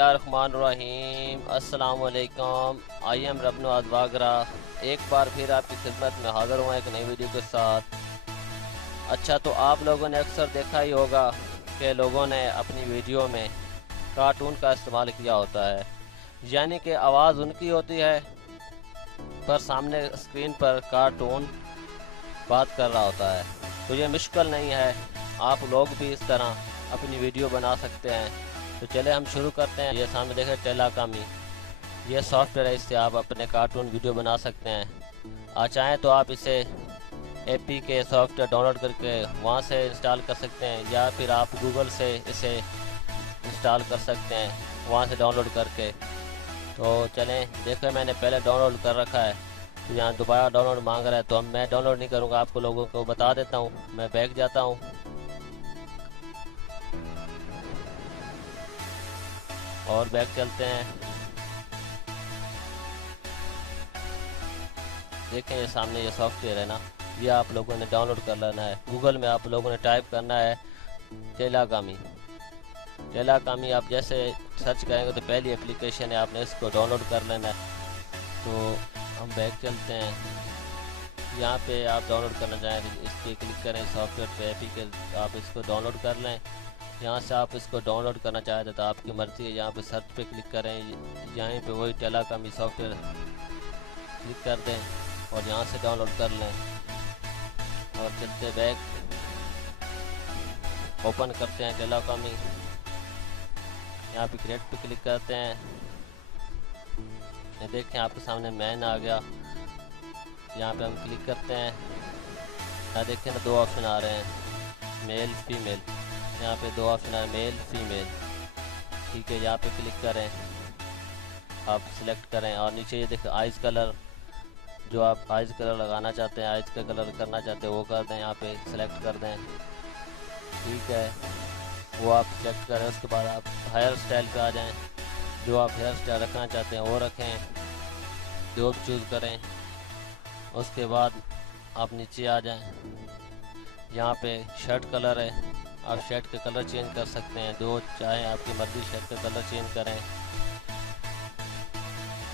बिस्मिल्लाहिर्रहमानिर्रहीम। अस्सलाम वालेकुम। आई एम रबनो अदवागरा एक बार फिर आपकी खिदमत में हाज़िर हुआ एक नई वीडियो के साथ। अच्छा, तो आप लोगों ने अक्सर देखा ही होगा कि लोगों ने अपनी वीडियो में कार्टून का इस्तेमाल किया होता है, यानी कि आवाज़ उनकी होती है पर सामने स्क्रीन पर कार्टून बात कर रहा होता है। तो ये मुश्किल नहीं है, आप लोग भी इस तरह अपनी वीडियो बना सकते हैं। तो चले हम शुरू करते हैं। ये सामने देखें टेलाकामी, ये सॉफ्टवेयर है, इससे आप अपने कार्टून वीडियो बना सकते हैं। चाहें तो आप इसे एपी के सॉफ्टवेयर डाउनलोड करके वहाँ से इंस्टॉल कर सकते हैं, या फिर आप गूगल से इसे इंस्टॉल कर सकते हैं वहाँ से डाउनलोड करके। तो चलें देखें, मैंने पहले डाउनलोड कर रखा है, तो यहाँ दोबारा डाउनलोड मांग रहा है, तो अब मैं डाउनलोड नहीं करूँगा, आपको लोगों को बता देता हूँ। मैं बैक जाता हूँ और बैक चलते हैं। देखें ये सामने ये सॉफ्टवेयर है ना, ये आप लोगों ने डाउनलोड कर लेना है। गूगल में आप लोगों ने टाइप करना है टेलाकामी। टेलाकामी आप जैसे सर्च करेंगे तो पहली एप्लीकेशन है, आपने इसको डाउनलोड कर लेना है। तो हम बैक चलते हैं, यहाँ पे आप डाउनलोड करना चाहें तो इस पर क्लिक करें, सॉफ्टवेयर पे एपी के आप इसको डाउनलोड कर लें। यहाँ से आप इसको डाउनलोड करना चाहते तो आपकी मर्ज़ी है, यहाँ पे सर्च पे क्लिक करें, यहीं पे वही टेलाकामी सॉफ्टवेयर क्लिक कर दें और यहाँ से डाउनलोड कर लें। और चलते बैक ओपन करते हैं टेलाकामी, यहाँ पे क्रिएट पे क्लिक करते हैं। ये देखें आपके सामने मैन आ गया, यहाँ पे हम क्लिक करते हैं। यहाँ देखें ना दो ऑप्शन आ रहे हैं, मेल फीमेल, यहाँ पे दो ऑप्शन है मेल फीमेल, ठीक है। यहाँ पे क्लिक करें, आप सिलेक्ट करें और नीचे ये देखें आइज़ कलर, जो आप आइज़ कलर लगाना चाहते हैं, आइज़ का कलर करना चाहते हैं वो कर दें, यहाँ पे सिलेक्ट कर दें, ठीक है, वो आप सिलेक्ट करें। उसके बाद आप हेयर स्टाइल पे आ जाएं, जो आप हेयर स्टाइल रखना चाहते हैं वो रखें, जो भी चूज़ करें। उसके बाद आप नीचे आ जाएं, यहाँ पे शर्ट कलर है, आप शर्ट के कलर चेंज कर सकते हैं, जो चाहें आपकी मर्ज़ी शर्ट का कलर चेंज करें,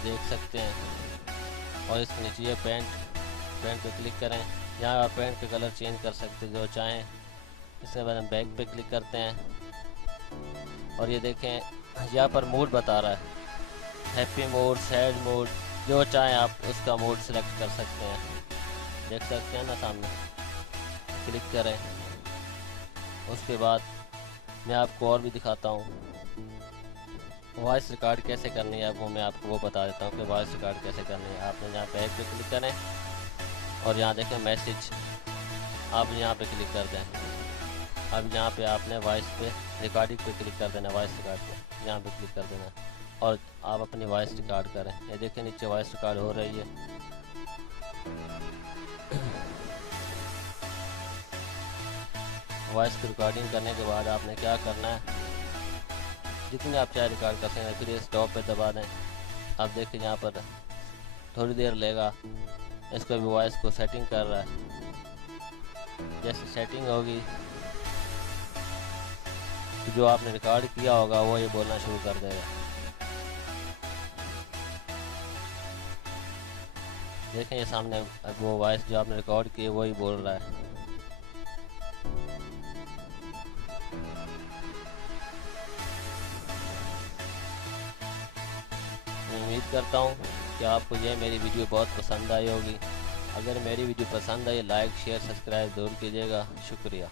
देख सकते हैं। और इसके नीचे ये पैंट पे क्लिक करें, यहाँ आप पैंट के कलर चेंज कर सकते हैं जो चाहें। इसके बाद हम बैक पे क्लिक करते हैं और ये देखें यहाँ पर मूड बता रहा है, हैप्पी मूड, सैड मूड, जो चाहें आप उसका मूड सेलेक्ट कर सकते हैं, देख सकते हैं ना सामने। क्लिक करें, उसके बाद मैं आपको और भी दिखाता हूँ वॉइस रिकॉर्ड कैसे करनी है, वो मैं आपको वो बता देता हूँ कि वॉइस रिकॉर्ड कैसे करनी है। आपने यहाँ बैक पे क्लिक करें और यहाँ देखें मैसेज, आप यहाँ पे क्लिक कर दें। अब यहाँ पे आपने वॉइस पे रिकॉर्डिंग पे क्लिक कर देना, वॉइस रिकॉर्ड पे यहाँ पे क्लिक कर देना और आप अपनी वॉइस रिकॉर्ड करें। ये देखें नीचे वॉइस रिकॉर्ड हो रही है। वॉइस की रिकॉर्डिंग करने के बाद आपने क्या करना है, जितने आप चाहे रिकॉर्ड कर सकते हैं, फिर स्टॉप पे दबा दें। आप देखिए यहाँ पर थोड़ी देर लेगा, इसको भी वॉइस को सेटिंग कर रहा है। जैसे सेटिंग होगी तो जो आपने रिकॉर्ड किया होगा वो ये बोलना शुरू कर देगा। देखें ये सामने वो वॉइस जो आपने रिकॉर्ड की है वही बोल रहा है। उम्मीद करता हूँ कि आपको यह मेरी वीडियो बहुत पसंद आई होगी। अगर मेरी वीडियो पसंद आई, लाइक शेयर सब्सक्राइब ज़रूर कीजिएगा। शुक्रिया।